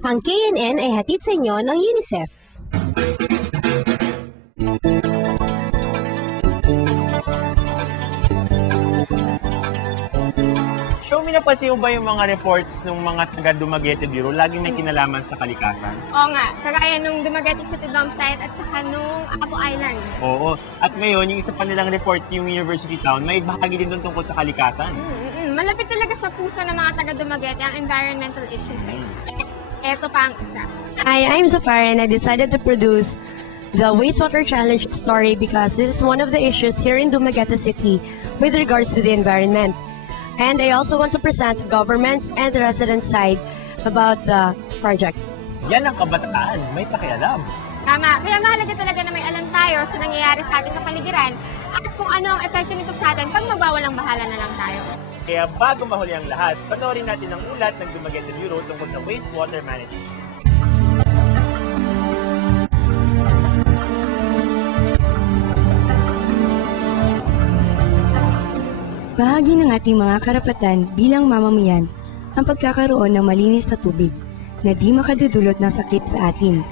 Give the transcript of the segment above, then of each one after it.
Ang KNN ay hatid sa inyo ng UNICEF. Show me, napansin mo ba yung mga reports ng mga taga Dumaguete Bureau laging may kinalaman sa kalikasan? Oo nga, kagaya nung Dumaguete City Dome site at saka nung Apo Island. Oo. At ngayon, yung isa pa nilang report, yung University Town, may bahagi din doon tungkol sa kalikasan. Malapit talaga sa puso ng mga taga Dumaguete ang environmental issues. Eto pa ang isa. Hi, I'm Zafar and I decided to produce the Wastewater Challenge story because this is one of the issues here in Dumaguete City with regards to the environment. And I also want to present the government's and the resident side about the project. Yan ang kabataan, may pakialam. Tama, kaya mahalaga talaga na may alam tayo sa nangyayari sa ating kapaligiran at kung ano ang epekto nito sa atin pag magbawalang bahala na lang tayo. Kaya bago mahuli ang lahat, panoorin natin ang ulat ng Dumaguete Bureau tungkol sa wastewater management. Bahagi ng ating mga karapatan bilang mamamayan ang pagkakaroon ng malinis na tubig na di makadudulot ng sakit sa atin.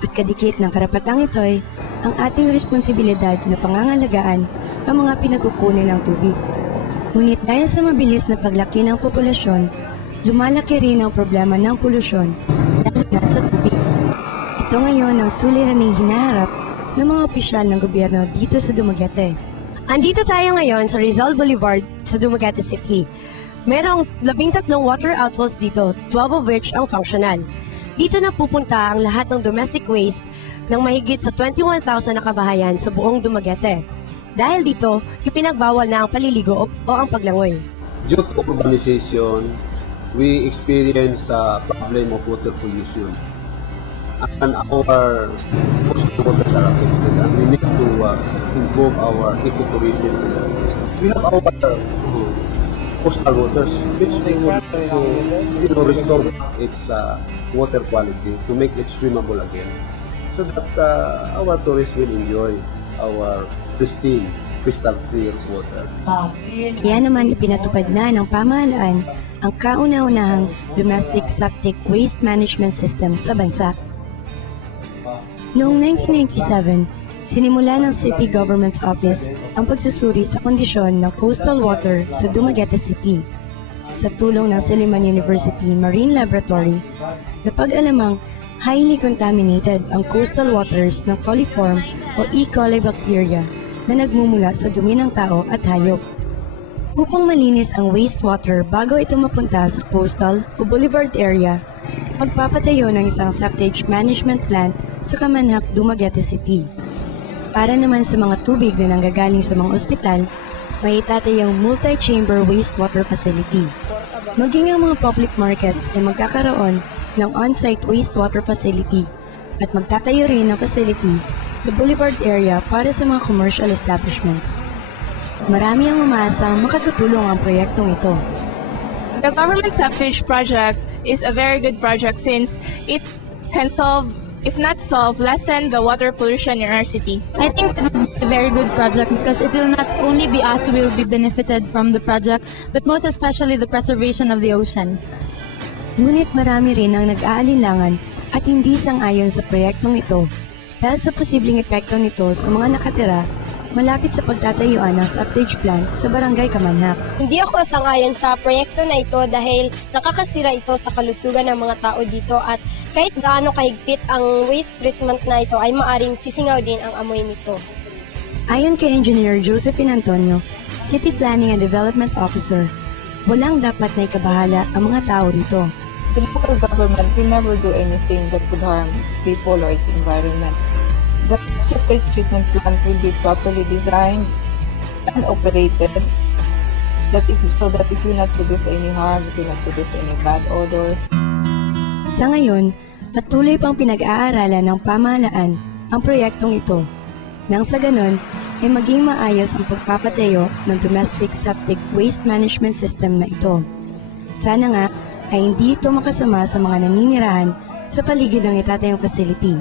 At kadikit ng karapatang ito'y ang ating responsibilidad na pangangalagaan ang mga pinagkukunan ng tubig. Ngunit dahil sa mabilis na paglaki ng populasyon, lumalaki rin ang problema ng polusyon lalo na sa tubig. Ito ngayon ang suliraning hinaharap ng mga opisyal ng gobyerno dito sa Dumaguete. Andito tayo ngayon sa Rizal Boulevard sa Dumaguete City. Merong 13 water outfalls dito, 12 of which ang functional. Dito na pupunta ang lahat ng domestic waste ng mahigit sa 21,000 na kabahayan sa buong Dumaguete. Dahil dito, ipinagbawal na ang paliligo o ang paglangoy. Due to urbanization, we experience a problem of water pollution. And our coastal waters are affected, and we need to improve our ecotourism industry. We have our coastal waters, which we need to restore its water quality to make it swimmable again, so that our tourists will enjoy our pristine, crystal clear water. Kaya naman ipinatupad na ng pamahalaan ang kauna-unahang domestic septic waste management system sa bansa. Noong 1997, sinimula ng City Government's Office ang pagsusuri sa kondisyon ng coastal water sa Dumaguete City. Sa tulong ng Silliman University Marine Laboratory, napag-alamang highly contaminated ang coastal waters ng coliform o E. coli bacteria na nagmumula sa dumi ng tao at hayop. Upang malinis ang wastewater bago ito mapunta sa coastal o boulevard area, magpapatayo ng isang septage management plant sa Kamanhak, Dumaguete City. Para naman sa mga tubig na nanggagaling sa mga ospital, may itatayong multi-chamber wastewater facility. Maging ang mga public markets ay magkakaroon ng on-site wastewater facility at magtatayo rin ng facility sa boulevard area para sa mga commercial establishments. Marami ang umaasang makatutulong ang proyektong ito. The government septage project is a very good project since it can solve, if not solve, lessen the water pollution in our city. I think it will be a very good project because it will not only be us who will be benefited from the project, but most especially the preservation of the ocean. Ngunit marami rin ang nag-aalinlangan at hindi sang-ayon sa proyektong ito dahil sa posibleng epekto nito sa mga nakatira malapit sa pagtatayuan ng septage plant sa Barangay Kamanhak. Hindi ako sangayon sa proyekto na ito dahil nakakasira ito sa kalusugan ng mga tao dito at kahit gaano kahigpit ang waste treatment na ito ay maaring sisingaw din ang amoy nito. Ayon kay Engineer Josephine Antonio, City Planning and Development Officer, walang dapat na ikabahala ang mga tao rito. The local government will never do anything that could harm its people or its environment. The septage treatment plant will be properly designed and operated so that it will not produce any harm, it will not produce any bad odors. Sa ngayon, patuloy pang pinag-aaralan ng pamahalaan ang proyektong ito. Nang sa ganon, ay maging maayos ang pagpapatayo ng domestic septic waste management system na ito. Sana nga ay hindi ito makasama sa mga naninirahan sa paligid ng itatayong facility.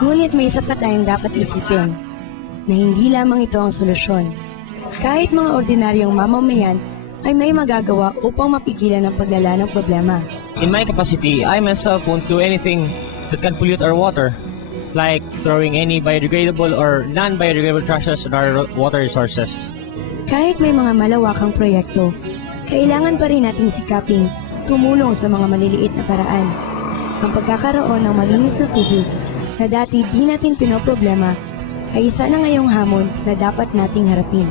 Ngunit may isa pa tayong dapat isipin, na hindi lamang ito ang solusyon. Kahit mga ordinaryong mamamayan ay may magagawa upang mapigilan ang paglala ng problema. In my capacity, I myself won't do anything that can pollute our water, like throwing any biodegradable or non-biodegradable trashes on our water resources. Kahit may mga malawakang proyekto, kailangan pa rin nating sikaping tumulong sa mga maliliit na paraan. Ang pagkakaroon ng malinis na tubig na dati di natin pinoproblema ay isa na ngayong hamon na dapat nating harapin.